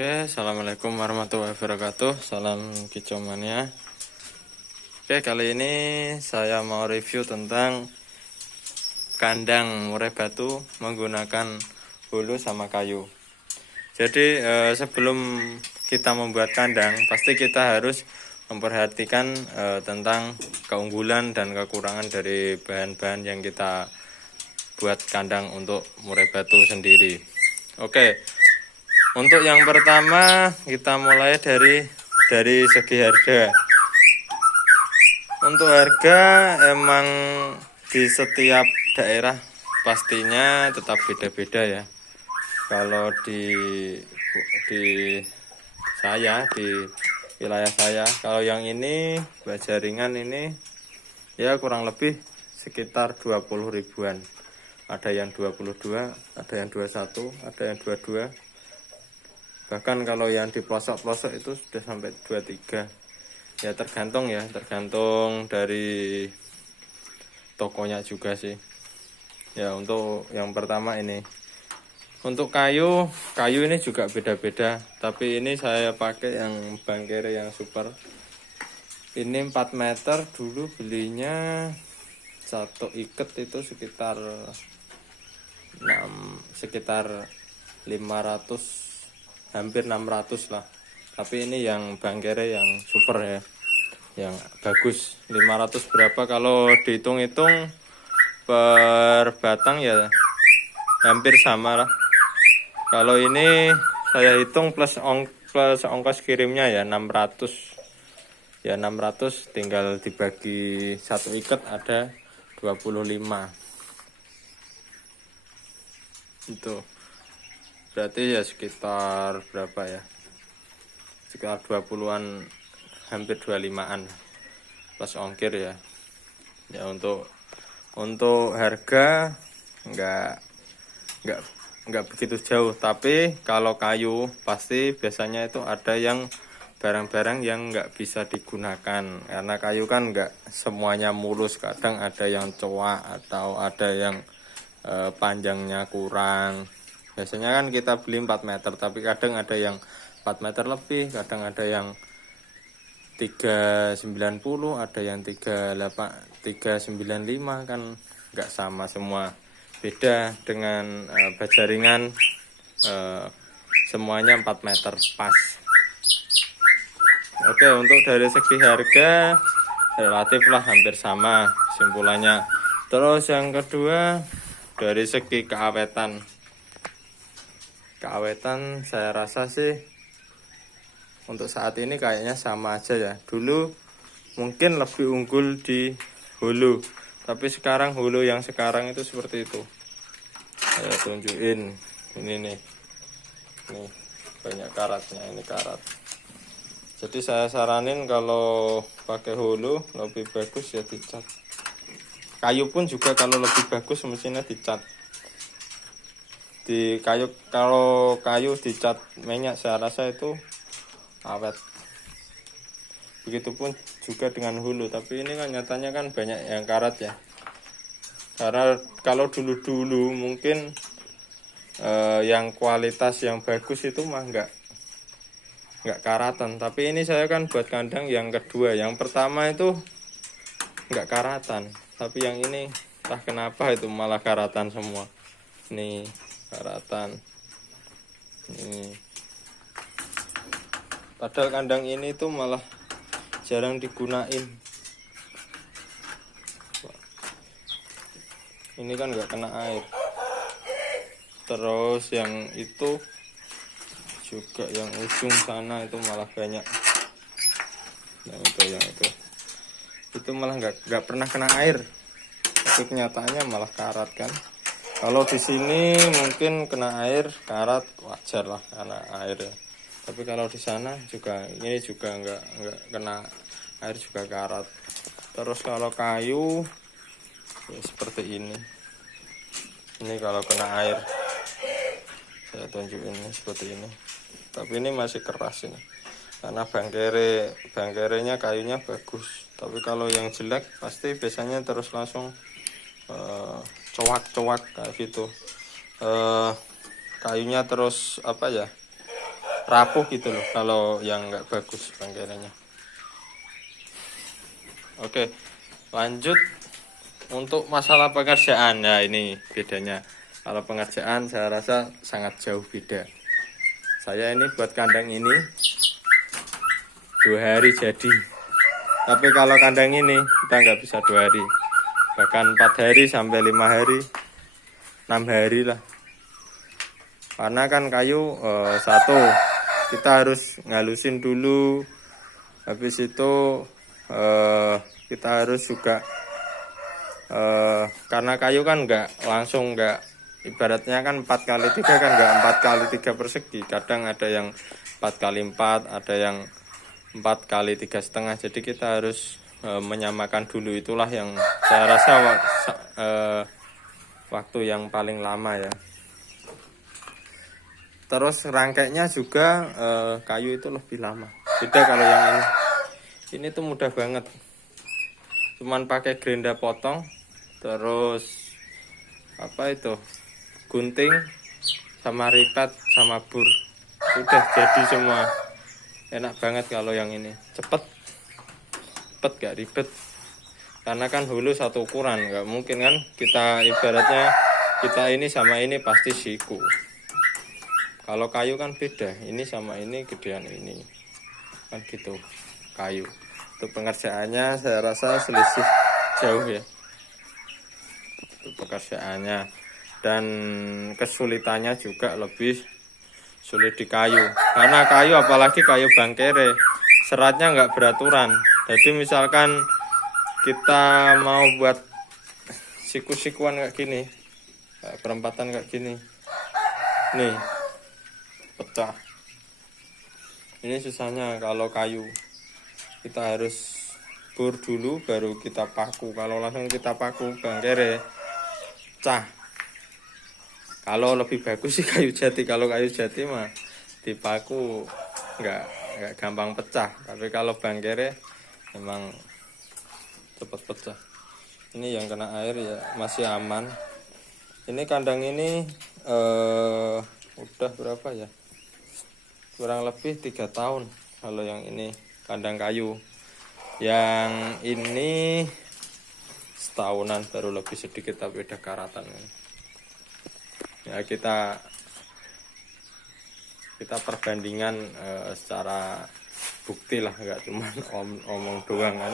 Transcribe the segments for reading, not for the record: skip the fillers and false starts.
Oke, assalamualaikum warahmatullahi wabarakatuh. Salam kicau mania. Oke, kali ini saya mau review tentang kandang murai batu menggunakan hulu sama kayu. Jadi sebelum kita membuat kandang, pasti kita harus memperhatikan tentang keunggulan dan kekurangan dari bahan-bahan yang kita buat kandang untuk murai batu sendiri. Oke. Untuk yang pertama kita mulai dari segi harga. Untuk harga emang di setiap daerah pastinya tetap beda-beda ya. Kalau di wilayah saya, kalau yang ini bajaringan ini ya kurang lebih sekitar 20 ribuan. Ada yang 22, ada yang 21, ada yang 22. Bahkan kalau yang di pelosok-pelosok itu sudah sampai 23. Ya tergantung dari tokonya juga sih. Ya untuk yang pertama ini. Untuk kayu ini juga beda-beda. Tapi ini saya pakai yang bangkere yang super. Ini 4 meter, dulu belinya satu iket itu sekitar 500, hampir 600 lah. Tapi ini yang bangkere yang super ya, yang bagus. 500 berapa kalau dihitung-hitung per batang ya hampir sama lah. Kalau ini saya hitung plus ongkos kirimnya ya 600. Ya 600 tinggal dibagi satu ikat ada 25. Itu berarti ya sekitar berapa ya, sekitar 20-an, hampir 25-an plus ongkir ya. Ya untuk harga nggak begitu jauh. Tapi kalau kayu pasti biasanya itu ada yang barang-barang yang nggak bisa digunakan, karena kayu kan nggak semuanya mulus, kadang ada yang cowak atau ada yang panjangnya kurang. Biasanya kan kita beli 4 meter, tapi kadang ada yang 4 meter lebih, kadang ada yang 390, ada yang 395, kan nggak sama semua. Beda dengan bajaringan, semuanya 4 meter pas. Oke, untuk dari segi harga relatif lah hampir sama simpulannya. Terus yang kedua dari segi keawetan saya rasa sih untuk saat ini kayaknya sama aja ya. Dulu mungkin lebih unggul di hulu, tapi sekarang hulu yang sekarang itu seperti itu. Saya tunjukin ini nih banyak karatnya, ini karat. Jadi saya saranin kalau pakai hulu lebih bagus ya dicat. Kayu pun juga kalau lebih bagus mestinya dicat. Kalau kayu dicat minyak saya rasa itu awet. Begitupun juga dengan hulu, tapi ini kan nyatanya kan banyak yang karat ya. Karena kalau dulu mungkin yang kualitas yang bagus itu mah nggak karatan. Tapi ini saya kan buat kandang yang kedua. Yang pertama itu nggak karatan, tapi yang ini entah kenapa itu malah karatan semua. Nih karatan ini, padahal kandang ini tuh malah jarang digunain. Ini kan nggak kena air. Terus yang itu juga, yang ujung sana itu malah banyak. Yang itu malah nggak pernah kena air, tapi kenyataannya malah karat kan. Kalau di sini mungkin kena air karat wajar lah karena air ya. Tapi kalau di sana juga, ini juga nggak kena air juga karat. Terus kalau kayu ya seperti ini. Ini kalau kena air saya tunjukin ini seperti ini. Tapi ini masih keras ini. Karena bangkerenya kayunya bagus. Tapi kalau yang jelek pasti biasanya terus langsung cowak kayak gitu. Kayunya terus rapuh gitu loh kalau yang nggak bagus bangkerenya. Oke, lanjut untuk masalah pengerjaan. Nah, ini bedanya. Kalau pengerjaan saya rasa sangat jauh beda. Saya ini buat kandang ini 2 hari jadi. Tapi kalau kandang ini kita nggak bisa 2 hari, bahkan 4 hari sampai 5 hari, 6 hari lah. Karena kan kayu satu kita harus ngalusin dulu, habis itu kita harus juga karena kayu kan nggak langsung, nggak ibaratnya kan 4x3 kan nggak 4x3 persegi, kadang ada yang 4x4, ada yang 4x3,5. Jadi kita harus menyamakan dulu, itulah yang saya rasa waktu yang paling lama ya. Terus rangkainya juga kayu itu lebih lama. Beda kalau yang ini tuh mudah banget. Cuman pakai gerinda potong, terus apa itu? Gunting sama ripat sama bur. Udah jadi semua. Enak banget kalau yang ini. Cepet gak ribet. Karena kan hulu satu ukuran, nggak mungkin kan kita ibaratnya kita ini sama ini pasti siku. Kalau kayu kan beda, ini sama ini gedean ini kan gitu. Kayu untuk pengerjaannya saya rasa selisih jauh ya untuk pekerjaannya, dan kesulitannya juga lebih sulit di kayu. Karena kayu, apalagi kayu bangkere, seratnya nggak beraturan. Jadi misalkan kita mau buat siku-sikuan kayak gini, perempatan kayak gini, nih pecah. Ini susahnya kalau kayu, kita harus bur dulu baru kita paku. Kalau langsung kita paku bangkere pecah. Kalau lebih bagus sih kayu jati. Kalau kayu jati mah dipaku nggak gampang pecah. Tapi kalau bangkere memang cepat pecah. Ini yang kena air ya masih aman. Ini kandang ini udah berapa ya? Kurang lebih 3 tahun kalau yang ini kandang kayu. Yang ini setahunan, baru lebih sedikit tapi udah karatan. Ya kita perbandingan secara bukti lah, nggak cuma omong doang kan.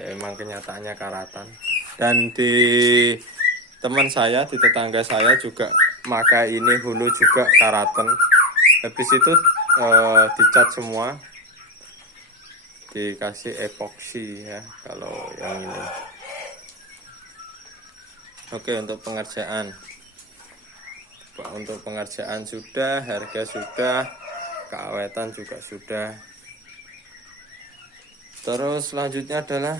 Ya emang kenyataannya karatan. Dan di teman saya, di tetangga saya juga maka ini hulu juga karatan. Habis itu dicat semua, dikasih epoksi ya kalau yang ini. Oke, untuk pengerjaan sudah, harga sudah, keawetan juga sudah. Terus selanjutnya adalah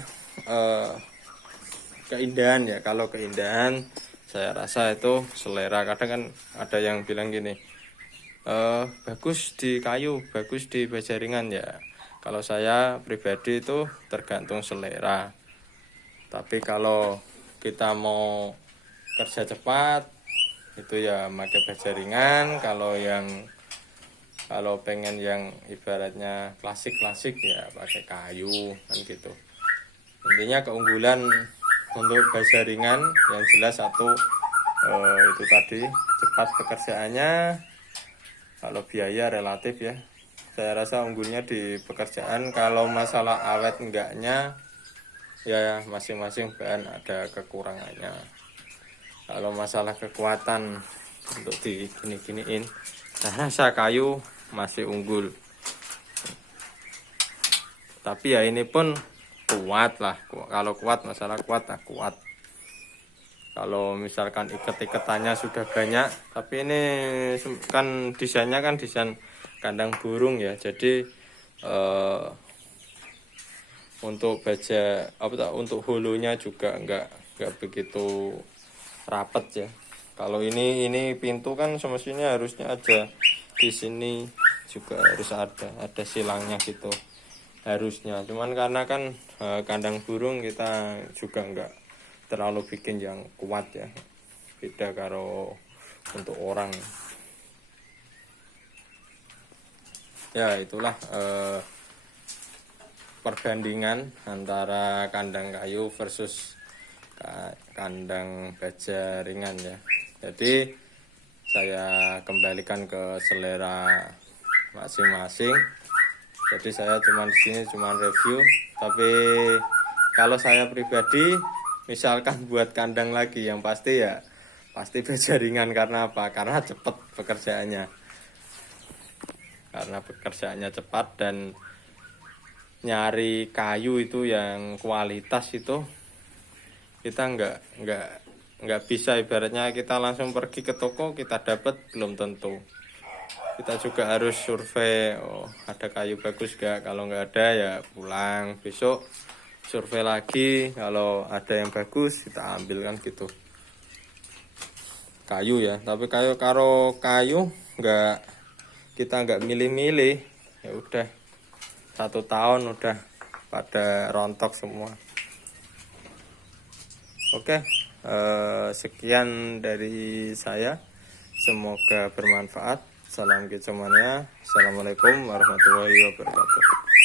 keindahan ya. Kalau keindahan saya rasa itu selera. Kadang kan ada yang bilang gini, bagus di kayu, bagus di baja ringan ya. Kalau saya pribadi itu tergantung selera. Tapi kalau kita mau kerja cepat itu ya pakai baja ringan. Kalau pengen yang ibaratnya klasik ya pakai kayu kan gitu. Intinya keunggulan untuk baja ringan yang jelas satu itu tadi cepat pekerjaannya. Kalau biaya relatif ya, saya rasa unggulnya di pekerjaan. Kalau masalah awet enggaknya ya masing-masing bahan ada kekurangannya. Kalau masalah kekuatan untuk di gini-giniin, saya rasa kayu masih unggul. Tapi ya ini pun kuat lah. Kalau kuat, masalah kuat lah kuat. Kalau misalkan iket-iketannya sudah banyak, tapi ini kan desainnya kan desain kandang burung ya. Jadi untuk baja untuk hulunya juga enggak begitu rapet ya. Kalau ini pintu kan semestinya harusnya ada di sini juga harus ada silangnya gitu harusnya. Cuman karena kan kandang burung kita juga enggak terlalu bikin yang kuat ya, beda kalau untuk orang. Ya itulah perbandingan antara kandang kayu versus kandang baja ringan ya. Jadi saya kembalikan ke selera masing-masing. Jadi saya di sini cuma review, tapi kalau saya pribadi misalkan buat kandang lagi yang pasti ya pasti baja ringan. Karena apa? Karena cepat pekerjaannya. Karena pekerjaannya cepat dan nyari kayu itu yang kualitas itu kita nggak bisa, ibaratnya kita langsung pergi ke toko kita dapat, belum tentu. Kita juga harus survei, oh ada kayu bagus gak, kalau nggak ada ya pulang, besok survei lagi, kalau ada yang bagus kita ambil kan gitu. Kayu ya, tapi kayu nggak, kita nggak milih-milih, ya udah 1 tahun udah pada rontok semua. Oke, sekian dari saya, semoga bermanfaat. Salam kecomania. Assalamualaikum warahmatullahi wabarakatuh.